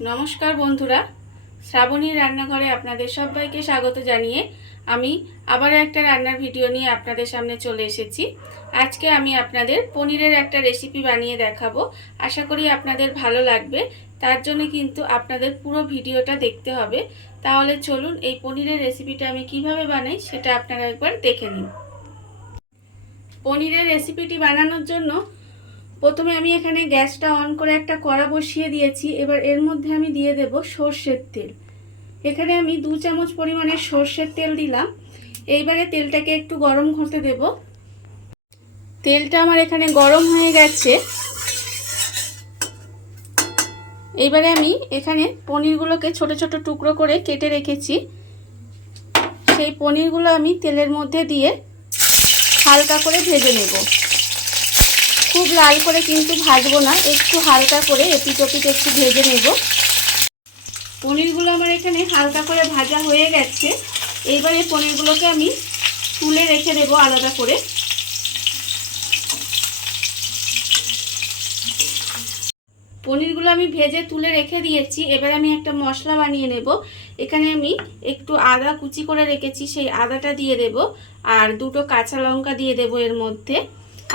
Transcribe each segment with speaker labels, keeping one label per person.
Speaker 1: নমস্কার বন্ধুরা, শ্রাবণীর রান্নাঘরে আপনাদের সবাইকে স্বাগত জানিয়ে আমি আবারও একটা রান্নার ভিডিও নিয়ে আপনাদের সামনে চলে এসেছি। আজকে আমি আপনাদের পনিরের একটা রেসিপি বানিয়ে দেখাবো। আশা করি আপনাদের ভালো লাগবে। তার জন্য কিন্তু আপনাদের পুরো ভিডিওটা দেখতে হবে। তাহলে চলুন এই পনিরের রেসিপিটা আমি কীভাবে বানাই সেটা আপনারা একবার দেখে নিন। পনিরের রেসিপিটি বানানোর জন্য প্রথমে আমি এখানে গ্যাসটা অন করে একটা কড়া বসিয়ে দিয়েছি, এবার এর মধ্যে আমি দিয়ে দেব সর্ষের তেল। এখানে আমি দু চামচ পরিমাণে সর্ষের তেল দিলাম। এইবারে তেলটাকে একটু গরম করতে দেব। তেলটা আমার এখানে গরম হয়ে গেছে। এইবারে আমি এখানে পনিরগুলোকে ছোট ছোট টুকরো করে কেটে রেখেছি। সেই পনিরগুলো আমি তেলের মধ্যে দিয়ে হালকা করে ভেজে নেব। খুব লাল করে কিন্তু ভাজবো না, একটু হালকা করে এপিটোপিট একটু ভেজে নেব। পনিরগুলো আমার এখানে হালকা করে ভাজা হয়ে গেছে। এইবার এই পনিরগুলোকে আমি তুলে রেখে দেবো আলাদা করে। পনিরগুলো আমি ভেজে তুলে রেখে দিয়েছি, এবার আমি একটা মশলা বানিয়ে নেব। এখানে আমি একটু আদা কুচি করে রেখেছি, সেই আদাটা দিয়ে দেব, আর দুটো কাঁচা লঙ্কা দিয়ে দেব এর মধ্যে।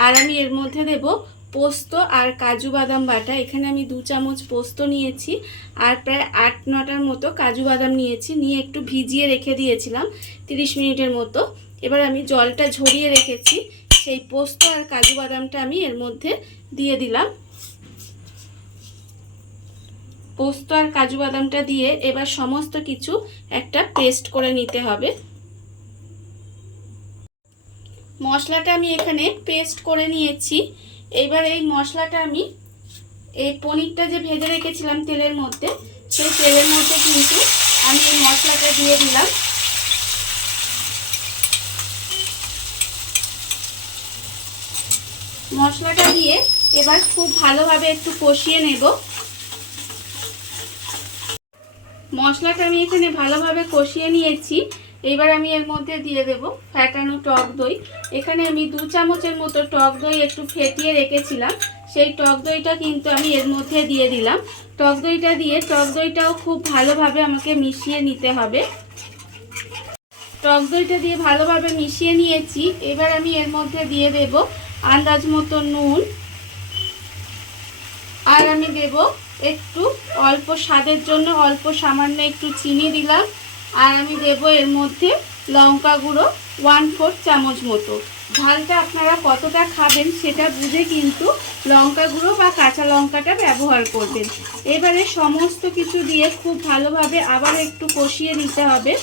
Speaker 1: আর আমি এর মধ্যে দেব পোস্ত আর কাজু বাদাম বাটা। এখানে আমি দু চামচ পোস্ত নিয়েছি আর প্রায় আট নটার মতো কাজু বাদাম নিয়েছি। নিয়ে একটু ভিজিয়ে রেখে দিয়েছিলাম তিরিশ মিনিটের মতো। এবার আমি জলটা ঝরিয়ে রেখেছি। সেই পোস্ত আর কাজু বাদামটা আমি এর মধ্যে দিয়ে দিলাম। পোস্ত আর কাজু বাদামটা দিয়ে এবার সমস্ত কিছু একটা পেস্ট করে নিতে হবে। মশলাটা আমি এখানে পেস্ট করে নিয়েছি। এবার এই মশলাটা আমি এই পনিরটা যে ভেজে রেখেছিলাম তেলের মধ্যে, সেই তেলের মধ্যে কিন্তু আমি এই মশলাটা দিয়ে দিলাম। মশলাটা দিয়ে এবার খুব ভালোভাবে একটু কষিয়ে নেব। মশলাটা আমি এখানে ভালোভাবে কষিয়ে নিয়েছি। এবার আমি এর মধ্যে দিয়ে দেব ফ্যাটানো টক দই। এখানে আমি দু চামচের মতো টক দই একটু ফেটিয়ে রেখেছিলাম। সেই টক দইটা কিন্তু আমি এর মধ্যে দিয়ে দিলাম। টক দইটা দিয়ে টক দইটাও খুব ভালোভাবে আমাকে মিশিয়ে নিতে হবে। টক দইটা দিয়ে ভালোভাবে মিশিয়ে নিয়েছি। এবার আমি এর মধ্যে দিয়ে দেব আন্দাজ মতো নুন। আর আমি দেব একটু অল্প স্বাদের জন্য অল্প সামান্য একটু চিনি দিলাম। আর আমি দেব এর মধ্যে লঙ্কা গুঁড়ো ওয়ান ফোর চামচ মতো। ঝালটা আপনারা কতটা খাবেন সেটা বুঝে কিন্তু লঙ্কা গুঁড়ো বা কাঁচা লঙ্কাটা ব্যবহার করবেন। এবারে সমস্ত কিছু দিয়ে খুব ভালোভাবে আবার একটু কষিয়ে নিতে হবে।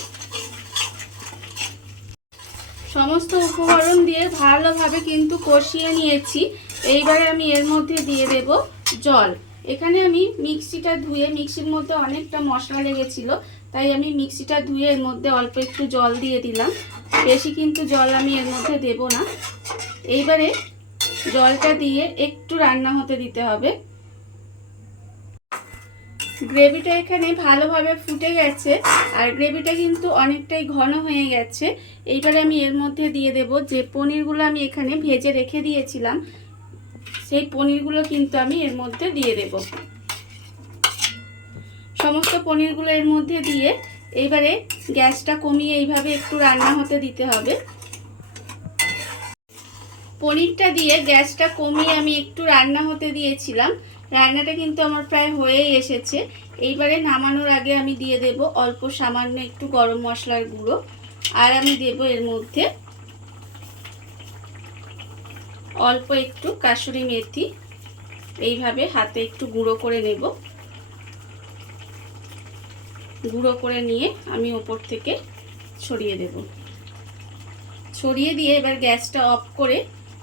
Speaker 1: সমস্ত উপকরণ দিয়ে ভালোভাবে কিন্তু কষিয়ে নিয়েছি। এইবারে আমি এর মধ্যে দিয়ে দেব জল। এখানে আমি মিক্সিটা ধুয়ে, মিক্সির মধ্যে অনেকটা মশলা লেগেছিল, তাই আমি মিক্সিটা ধুয়ে এর মধ্যে অল্প একটু জল দিয়ে দিলাম। বেশি কিন্তু জল আমি এর মধ্যে দেব না। এইবারে জলটা দিয়ে একটু রান্না হতে দিতে হবে। গ্রেভিটা এখানে ভালোভাবে ফুটে গেছে, আর গ্রেভিটা কিন্তু অনেকটাই ঘন হয়ে গেছে। এইবারে আমি এর মধ্যে দিয়ে দেব যে পনিরগুলো আমি এখানে ভেজে রেখে দিয়েছিলাম। সেই পনিরগুলো কিন্তু আমি এর মধ্যে দিয়ে দেব। সমস্ত পনিরগুলো এর মধ্যে দিয়ে এইবারে গ্যাসটা কমিয়ে এইভাবে একটু রান্না হতে দিতে হবে। পনিরটা দিয়ে গ্যাসটা কমিয়ে আমি একটু রান্না হতে দিয়েছিলাম। রান্নাটা কিন্তু আমার প্রায় হয়েই এসেছে। এইবারে নামানোর আগে আমি দিয়ে দেব অল্প সামান্য একটু গরম মশলার গুঁড়ো। আর আমি দেব এর মধ্যে অল্প একটু কাসুরি মেথি, এইভাবে হাতে একটু গুঁড়ো করে নেব। গুঁড়ো করে নিয়ে আমি ওপর থেকে ছড়িয়ে দেব। ছড়িয়ে দিয়ে এবার গ্যাসটা অফ করে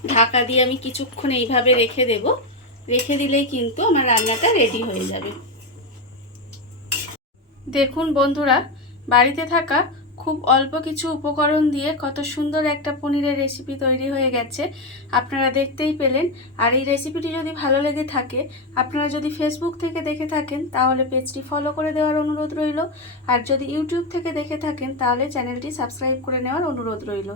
Speaker 1: ঢাকা দিয়ে আমি কিছুক্ষণ এইভাবে রেখে দেব। রেখে দিলেই কিন্তু আমার রান্নাটা রেডি হয়ে যাবে। দেখুন বন্ধুরা, বাড়িতে থাকা খুব অল্প কিছু উপকরণ দিয়ে কত সুন্দর একটা পনিরের রেসিপি তৈরি হয়ে গেছে। আপনারা দেখতেই পেলেন। আর এই রেসিপিটি যদি ভালো লেগে থাকে, আপনারা যদি ফেসবুক থেকে দেখে থাকেন, তাহলে পেজটি ফলো করে দেওয়ার অনুরোধ রইল। আর যদি ইউটিউব থেকে দেখে থাকেন, তাহলে চ্যানেলটি সাবস্ক্রাইব করে নেওয়ার অনুরোধ রইল।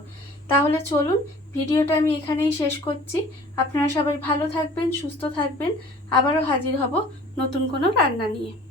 Speaker 1: তাহলে চলুন, ভিডিওটা আমি এখানেই শেষ করছি। আপনারা সবাই ভালো থাকবেন, সুস্থ থাকবেন। আবারও হাজির হব নতুন কোনো রান্না নিয়ে।